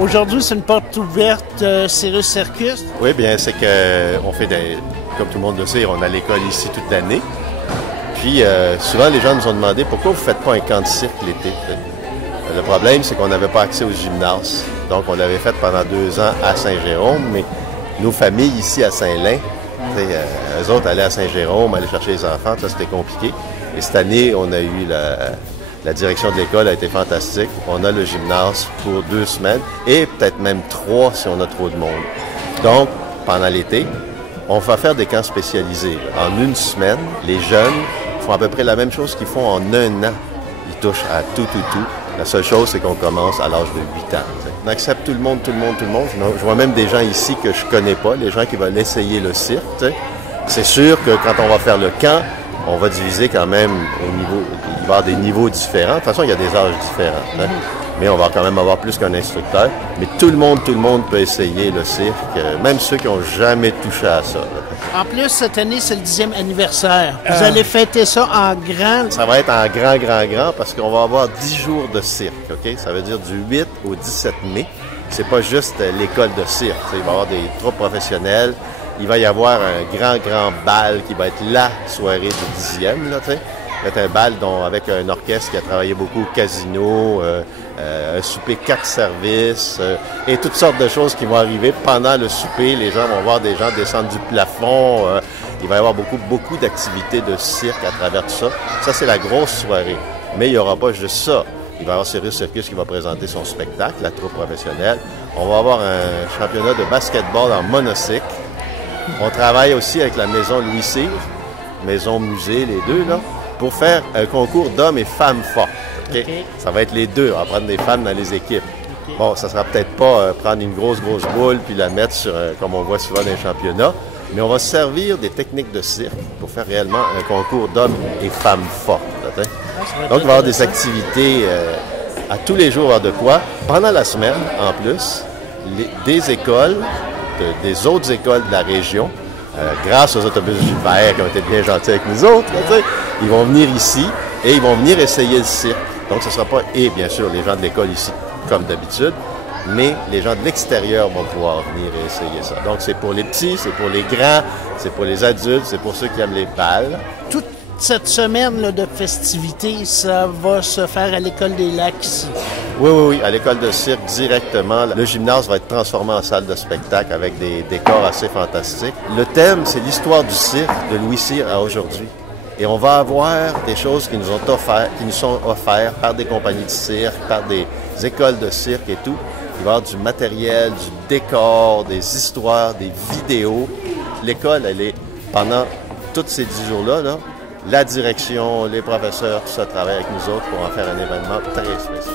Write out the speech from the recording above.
Aujourd'hui, c'est une porte ouverte, Cirrus Circus. Oui, bien, c'est qu'on fait comme tout le monde le sait, on a l'école ici toute l'année. Puis, souvent, les gens nous ont demandé pourquoi vous ne faites pas un camp de cirque l'été. Le problème, c'est qu'on n'avait pas accès au gymnase. Donc, on l'avait fait pendant 2 ans à Saint-Jérôme, mais nos familles ici à Saint-Lin, eux autres allaient à Saint-Jérôme, allaient chercher les enfants, ça c'était compliqué. Et cette année, on a eu la direction de l'école a été fantastique. On a le gymnase pour 2 semaines et peut-être même 3 si on a trop de monde. Donc, pendant l'été, on va faire des camps spécialisés. En 1 semaine, les jeunes font à peu près la même chose qu'ils font en 1 an. Ils touchent à tout. La seule chose, c'est qu'on commence à l'âge de 8 ans. T'sais. On accepte tout le monde. Je vois même des gens ici que je connais pas, les gens qui veulent essayer le cirque. T'sais. C'est sûr que quand on va faire le camp, on va diviser quand même au niveau. Il va y avoir des niveaux différents. De toute façon, il y a des âges différents. Hein. Mais on va quand même avoir plus qu'un instructeur. Mais tout le monde peut essayer le cirque, même ceux qui n'ont jamais touché à ça. En plus, cette année, c'est le 10e anniversaire. Vous allez fêter ça en grand. Ça va être en grand, parce qu'on va avoir 10 jours de cirque, OK? Ça veut dire du 8 au 17 mai. C'est pas juste l'école de cirque. Il va y avoir des troupes professionnelles. Il va y avoir un grand bal qui va être la soirée du 10e, là, tu sais. Ça va être un bal avec un orchestre qui a travaillé beaucoup au casino, un souper 4 services et toutes sortes de choses qui vont arriver pendant le souper. Les gens vont voir des gens descendre du plafond. Il va y avoir beaucoup d'activités de cirque à travers tout ça. Ça, c'est la grosse soirée. Mais il n'y aura pas juste ça. Il va y avoir Cirrus Circus qui va présenter son spectacle, la troupe professionnelle. On va avoir un championnat de basketball en monocycle. On travaille aussi avec la maison Louis Cyr, maison musée, les deux, là, pour faire un concours d'hommes et femmes forts. Okay? Ça va être les deux, on va prendre des femmes dans les équipes. Okay. Bon, ça sera peut-être pas prendre une grosse boule puis la mettre sur, comme on voit souvent dans les championnats, mais on va se servir des techniques de cirque pour faire réellement un concours d'hommes et femmes forts. Donc, il va y avoir des activités à tous les jours de quoi. Pendant la semaine, en plus, des écoles, des autres écoles de la région, grâce aux autobus Jules Vert qui ont été bien gentils avec nous autres, là, ils vont venir ici et ils vont venir essayer le cirque. Donc, ce ne sera pas, et bien sûr, les gens de l'école ici, comme d'habitude, mais les gens de l'extérieur vont pouvoir venir et essayer ça. Donc, c'est pour les petits, c'est pour les grands, c'est pour les adultes, c'est pour ceux qui aiment les balles. Toute cette semaine là, de festivités, ça va se faire à l'École des Lacs ici. Oui, à l'école de cirque directement. Le gymnase va être transformé en salle de spectacle avec des décors assez fantastiques. Le thème, c'est l'histoire du cirque de Louis Cyr à aujourd'hui. Et on va avoir des choses qui nous sont offertes par des compagnies de cirque, par des écoles de cirque et tout. Il va y avoir du matériel, du décor, des histoires, des vidéos. L'école, elle est, pendant tous ces 10 jours-là, là, la direction, les professeurs, tout ça travaille avec nous autres pour en faire un événement très spécial.